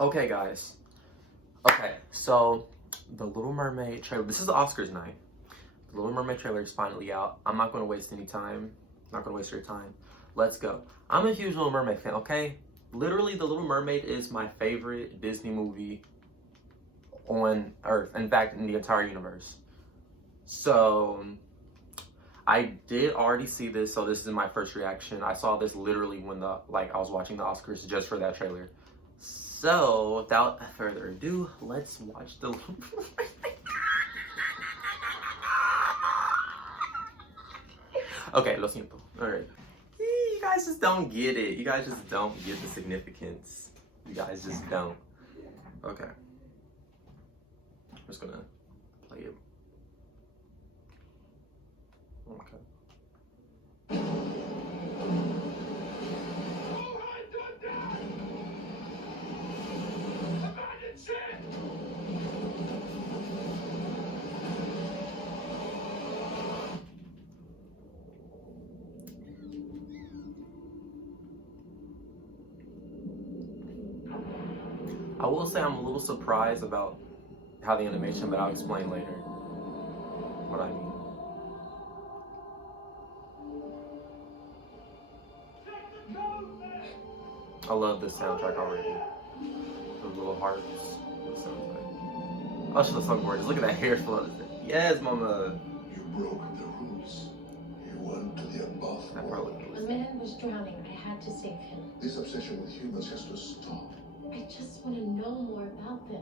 Okay, guys. Okay, so the Little Mermaid trailer. This is the Oscars night. The Little Mermaid trailer is finally out. I'm not going to waste any time. I'm not going to waste your time. Let's go. I'm a huge Little Mermaid fan, okay? Literally, The Little Mermaid is my favorite Disney movie on Earth. In fact, in the entire universe. So, I did already see this, so this is my first reaction. I saw this literally when I was watching the Oscars just for that trailer. So, without further ado, let's watch the Little Mermaid. Okay, lo siento. Alright. You guys just don't get it. You guys just don't get the significance. You guys just don't. Okay. I'm just gonna play it. Okay. I will say I'm a little surprised about how the animation, but I'll explain later what I mean. I love this soundtrack already. Those little hearts. What it sounds like. Oh, she looks so gorgeous. Look at that hair flow. Yes, mama. You broke the rules. You went to the above world. The man was drowning. I had to save him. This obsession with humans has to stop. I just want to know more about them.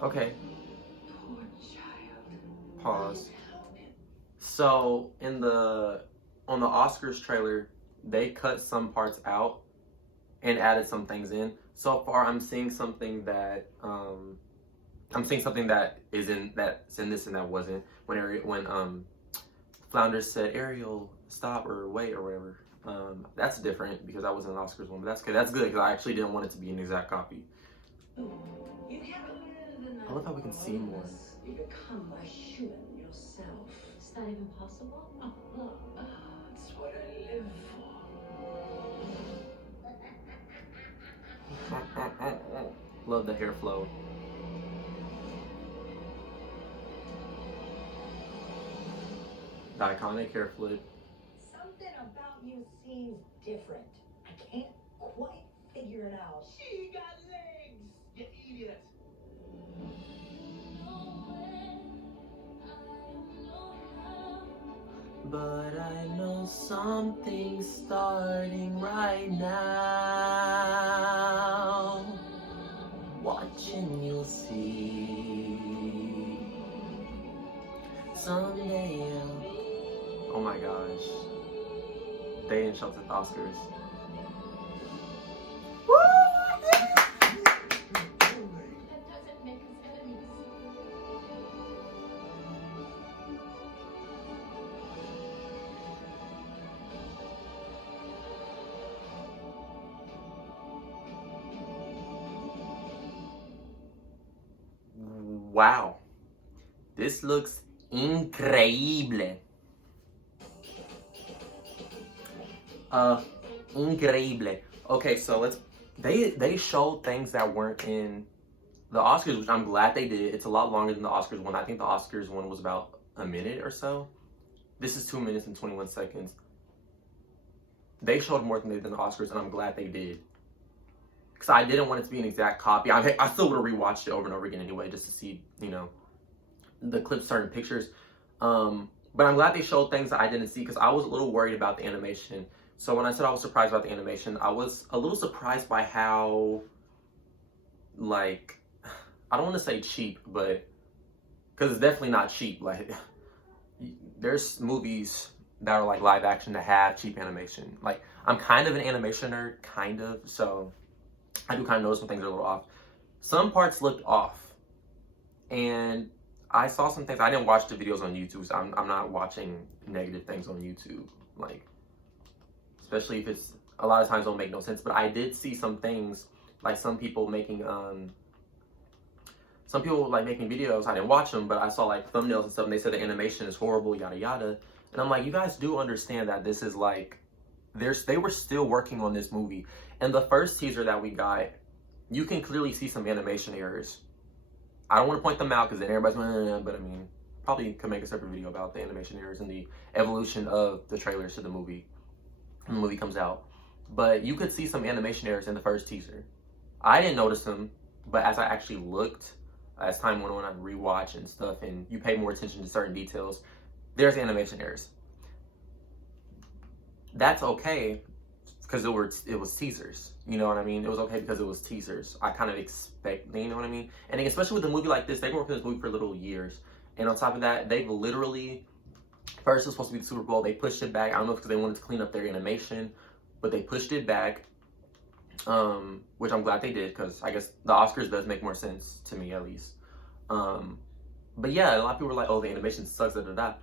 Okay. Poor child. Pause. So on the Oscars trailer, they cut some parts out and added some things in. So far, I'm seeing something that is in this and that wasn't. When Flounder said Ariel stop or wait or whatever. That's different because I wasn't an Oscars one, but that's good. That's good because I actually didn't want it to be an exact copy. I love how we can see more. You become a human yourself. Is that even possible? That's what I live for. Love the hair flow. The iconic hair flip. Something about you seems different. I can't quite figure it out. She got legs, you idiot. But I know something's starting right now. Watching, you'll see. Someday oh my gosh. They didn't show up at the Oscars. Woo! That doesn't make us enemies. Wow. This looks increíble. Increíble. Okay, so they showed things that weren't in the Oscars, which I'm glad they did. It's a lot longer than the Oscars one. I think the Oscars one was about a minute or so. This is 2 minutes and 21 seconds. They showed more than they did in the Oscars, and I'm glad they did. Because I didn't want it to be an exact copy. I still would have rewatched it over and over again anyway, just to see, the clips, certain pictures. But I'm glad they showed things that I didn't see, because I was a little worried about the animation. So when I said I was surprised about the animation, I was a little surprised by how, I don't want to say cheap, but, because it's definitely not cheap. There's movies that are live action that have cheap animation. I'm kind of an animation nerd, so I do kind of notice when things are a little off. Some parts looked off, and I saw some things. I didn't watch the videos on YouTube, so I'm not watching negative things on YouTube, especially if it's, a lot of times don't make no sense. But I did see some things, some people making making videos. I didn't watch them, but I saw thumbnails and stuff, and they said the animation is horrible, yada yada. And I'm like, you guys do understand that this is they were still working on this movie. And the first teaser that we got, you can clearly see some animation errors. I don't want to point them out because then everybody's going, but I mean, probably could make a separate video about the animation errors and the evolution of the trailers to the movie when the movie comes out. But you could see some animation errors in the first teaser. I didn't notice them, but as I actually looked, as time went on, I rewatched and stuff, and you pay more attention to certain details, there's animation errors. That's okay because it was teasers. You know what I mean? It was okay because it was teasers. I kind of expect, you know what I mean? And especially with a movie like this, they've worked on this movie for little years. And on top of that, they've literally, first it was supposed to be the Super Bowl, they pushed it back. I don't know if it's because they wanted to clean up their animation, but they pushed it back, which I'm glad they did because I guess the Oscars does make more sense to me at least. But yeah, a lot of people were like, oh, the animation sucks, da da da.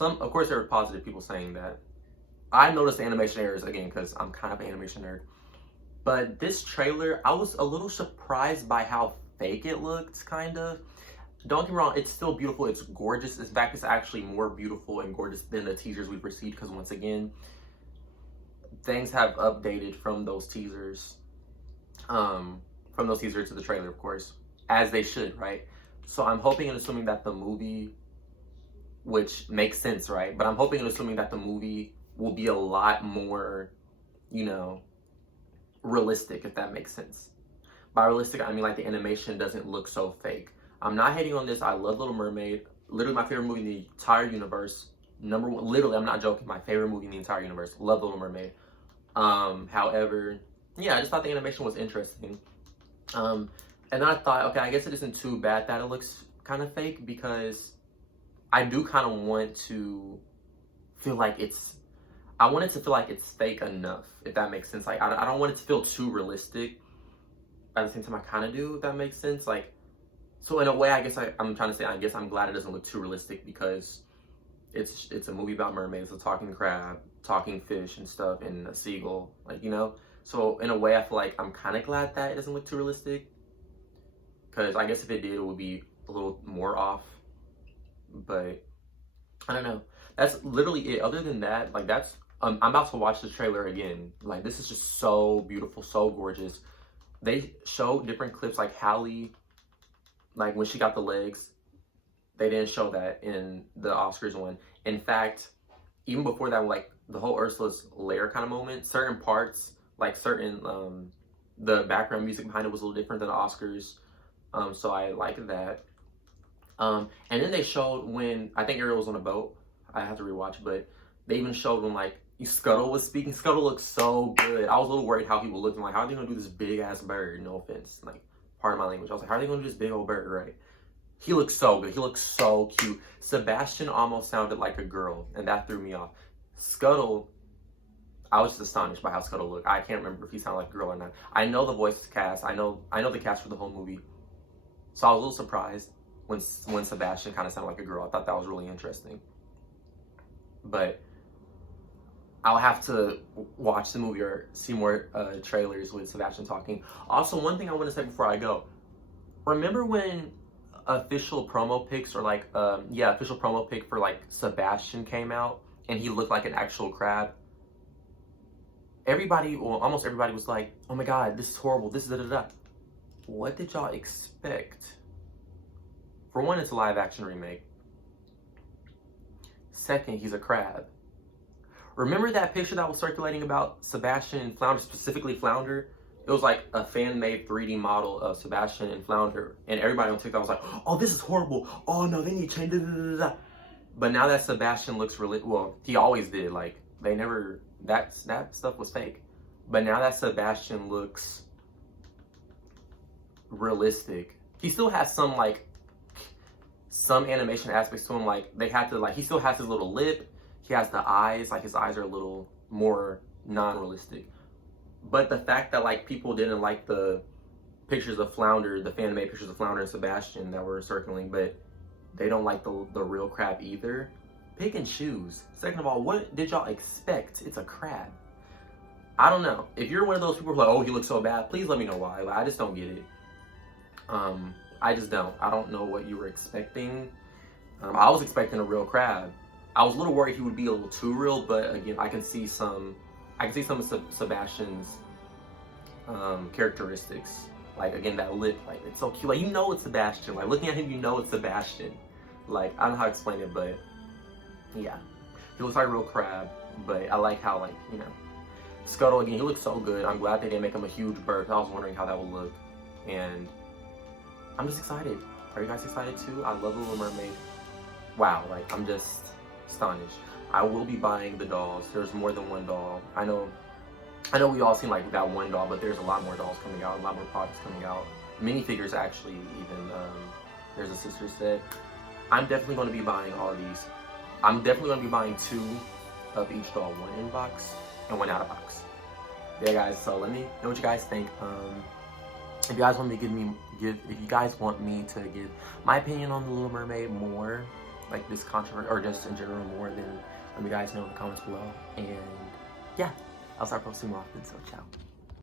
Of course, there were positive people saying that. I noticed the animation errors again because I'm kind of an animation nerd. But this trailer, I was a little surprised by how fake it looked, kind of. Don't get me wrong, it's still beautiful, it's gorgeous. In fact, it's actually more beautiful and gorgeous than the teasers we've received because once again, things have updated from those teasers. From those teasers to the trailer, of course, as they should, right? So I'm hoping and assuming that the movie, which makes sense, right? But I'm hoping and assuming that the movie will be a lot more, you know, realistic, if that makes sense. By realistic, I mean like the animation doesn't look so fake. I'm not hating on this. I love Little Mermaid. Literally my favorite movie in the entire universe. Number one, literally, I'm not joking. My favorite movie in the entire universe. Love Little Mermaid. However, yeah, I just thought the animation was interesting. And then I thought, okay, I guess it isn't too bad that it looks kind of fake because I do kind of want to feel like I want it to feel like it's fake enough, if that makes sense. Like, I don't want it to feel too realistic. At the same time, I kind of do, if that makes sense. Like, so in a way, I guess I'm trying to say, I guess I'm glad it doesn't look too realistic because it's a movie about mermaids, a talking crab, talking fish and stuff, and a seagull, like, you know? So in a way, I feel like I'm kind of glad that it doesn't look too realistic because I guess if it did, it would be a little more off. But I don't know. That's literally it. Other than that, like that's, I'm about to watch the trailer again. Like this is just so beautiful, so gorgeous. They showed different clips like Halle, like when she got the legs. They didn't show that in the Oscars one. In fact, even before that, like the whole Ursula's lair kind of moment, certain parts, like certain, the background music behind it was a little different than the Oscars. So I like that. And then they showed when, I think Ariel was on a boat. I have to rewatch, but they even showed when like Scuttle was speaking. Scuttle looked so good. I was a little worried how he would look. I'm like, how are they gonna do this big ass bird? No offense, like part of my language. I was like, how are they gonna do this big old bird, right? He looked so good. He looked so cute. Sebastian almost sounded like a girl, and that threw me off. Scuttle, I was just astonished by how Scuttle looked. I can't remember if he sounded like a girl or not. I know the voice cast. I know the cast for the whole movie. So I was a little surprised when Sebastian kind of sounded like a girl. I thought that was really interesting. But I'll have to watch the movie or see more trailers with Sebastian talking. Also, one thing I want to say before I go. Remember when official promo pics or like, official promo pic for like Sebastian came out and he looked like an actual crab? Everybody, well, almost everybody was like, oh my God, this is horrible, this is da-da-da. What did y'all expect? For one, it's a live action remake. Second, he's a crab. Remember that picture that was circulating about Sebastian and Flounder, specifically Flounder? It was like a fan-made 3D model of Sebastian and Flounder, and everybody on TikTok was like, oh, this is horrible. Oh no, they need to change, da, da, da, da. But now that Sebastian looks really, well, he always did, like, they never, that stuff was fake. But now that Sebastian looks realistic, he still has some, like, some animation aspects to him, like, they had to, like, he still has his little lip, he has the eyes, like, his eyes are a little more non-realistic. But the fact that, like, people didn't like the pictures of Flounder, the fan-made pictures of Flounder and Sebastian that were circling, but they don't like the real crab either, pick and choose. Second of all, what did y'all expect? It's a crab. I don't know. If you're one of those people who are like, oh, he looks so bad, please let me know why. Like, I just don't get it. I just don't. I don't know what you were expecting. I was expecting a real crab. I was a little worried he would be a little too real, but again, I can see I can see some of Sebastian's characteristics. Like, again, that lip, like, it's so cute. Like, you know it's Sebastian. Like, looking at him, you know it's Sebastian. Like, I don't know how to explain it, but yeah. He looks like a real crab, but I like how, like, you know. Scuttle, again, he looks so good. I'm glad they didn't make him a huge bird. I was wondering how that would look. And I'm just excited. Are you guys excited too? I love The Little Mermaid. Wow, like, I'm just astonished. I will be buying the dolls. There's more than one doll. I know we all seen like that one doll, but there's a lot more dolls coming out, a lot more products coming out. Minifigures, actually, even. There's a sister set. I'm definitely going to be buying all of these. I'm definitely going to be buying 2 of each doll, 1 in box and 1 out of box. Yeah, guys. So let me know what you guys think. If you guys want me to if you guys want me to give my opinion on The Little Mermaid more, like this controversy, or just in general more, then let me guys know in the comments below. And yeah, I'll start posting more often. So ciao.